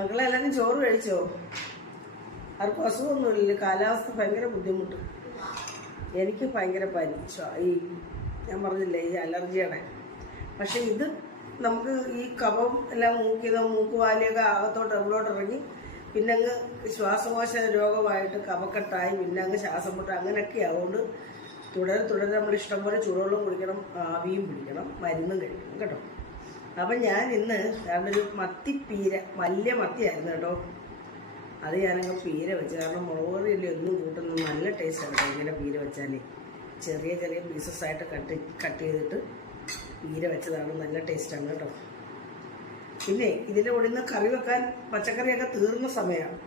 മക്കളെ എല്ലാവരും ചോറ് കഴിച്ചോ? ആർക്കും അസുഖമൊന്നുമില്ല. കാലാവസ്ഥ ഭയങ്കര ബുദ്ധിമുട്ട്. എനിക്ക് ഭയങ്കര പനി, ഈ ഞാൻ പറഞ്ഞില്ലേ ഈ അലർജിയുടെ. പക്ഷെ ഇത് നമുക്ക് ഈ കഫം എല്ലാം മൂക്ക് വാലിയൊക്കെ അകത്തോട്ട് എവിടോട്ട് ഇറങ്ങി പിന്നെ അങ്ങ് ശ്വാസകോശ രോഗമായിട്ട് കഫക്കെട്ടായി പിന്നെ അങ്ങ് ശ്വാസം മുട്ട അങ്ങനെയൊക്കെ ആവുകൊണ്ട് തുടരെ നമ്മൾ ഇഷ്ടംപോലെ ചൂടുവെള്ളം കുടിക്കണം, ആവിയും പിടിക്കണം, മരുന്നും കഴിക്കണം കേട്ടോ. അപ്പം ഞാൻ ഇന്ന് ഞാനൊരു മത്തിപ്പീര, വലിയ മത്തിയായിരുന്നു കേട്ടോ. അത് ഞാനങ്ങ് പീര വെച്ച്, കാരണം മുളക് കറിയല്ലേ ഒന്നും കൂട്ടുന്നത് നല്ല ടേസ്റ്റാണ് കേട്ടോ. ഇങ്ങനെ പീര വെച്ചാൽ ചെറിയ പീസസ് ആയിട്ട് കട്ട് ചെയ്തിട്ട് പീര വെച്ചതാണ്, നല്ല ടേസ്റ്റാണ് കേട്ടോ. പിന്നെ ഇതിൻ്റെ കൂടെ നിന്ന് കറി വെക്കാൻ പച്ചക്കറിയൊക്കെ തീർന്ന സമയമാണ്.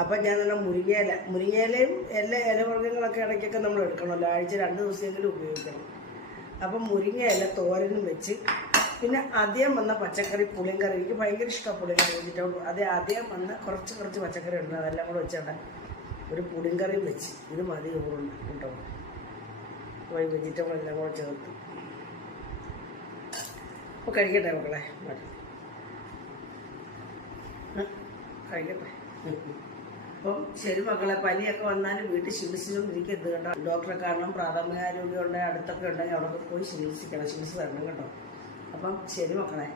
അപ്പം ഞാൻ നല്ല മുരിങ്ങയിലയും എല്ലാ ഇലവർഗ്ഗങ്ങളൊക്കെ ഇടയ്ക്കൊക്കെ നമ്മൾ എടുക്കണമല്ലോ, ആഴ്ച 2 ദിവസമെങ്കിലും ഉപയോഗിക്കണം. അപ്പം മുരിങ്ങയില തോരനും വെച്ച്, പിന്നെ ആദ്യം വന്ന പച്ചക്കറി പുളിങ്കറി, എനിക്ക് ഭയങ്കര ഇഷ്ടമാണ് പുളിങ്കറി വെജിറ്റബിൾ. ആദ്യം വന്ന കുറച്ച് പച്ചക്കറി ഉണ്ട്, അതെല്ലാം കൂടെ വെച്ചാൽ ഒരു പുളിങ്കറിയും വെച്ച്. ഇത് മതി ഊറുണ്ട് കേട്ടോ. വെജിറ്റബിൾ എല്ലാം കൂടെ ചേർത്ത് അപ്പോൾ കഴിക്കട്ടെ മക്കളെ, മതി കഴിക്കട്ടെ. അപ്പം ശരി മക്കളെ, പനിയൊക്കെ വന്നാലും വീട്ടിൽ ചികിത്സിച്ചുകൊണ്ടിരിക്കരുത് കേട്ടോ. ഡോക്ടറെ കാണണം, പ്രാഥമിക ആരോഗ്യം ഉണ്ടെങ്കിൽ അടുത്തൊക്കെ ഉണ്ടെങ്കിൽ അവിടെ പോയി ചികിത്സിക്കണം, ചികിത്സ തരണം കേട്ടോ. അപ്പം ശരി മക്കളെ.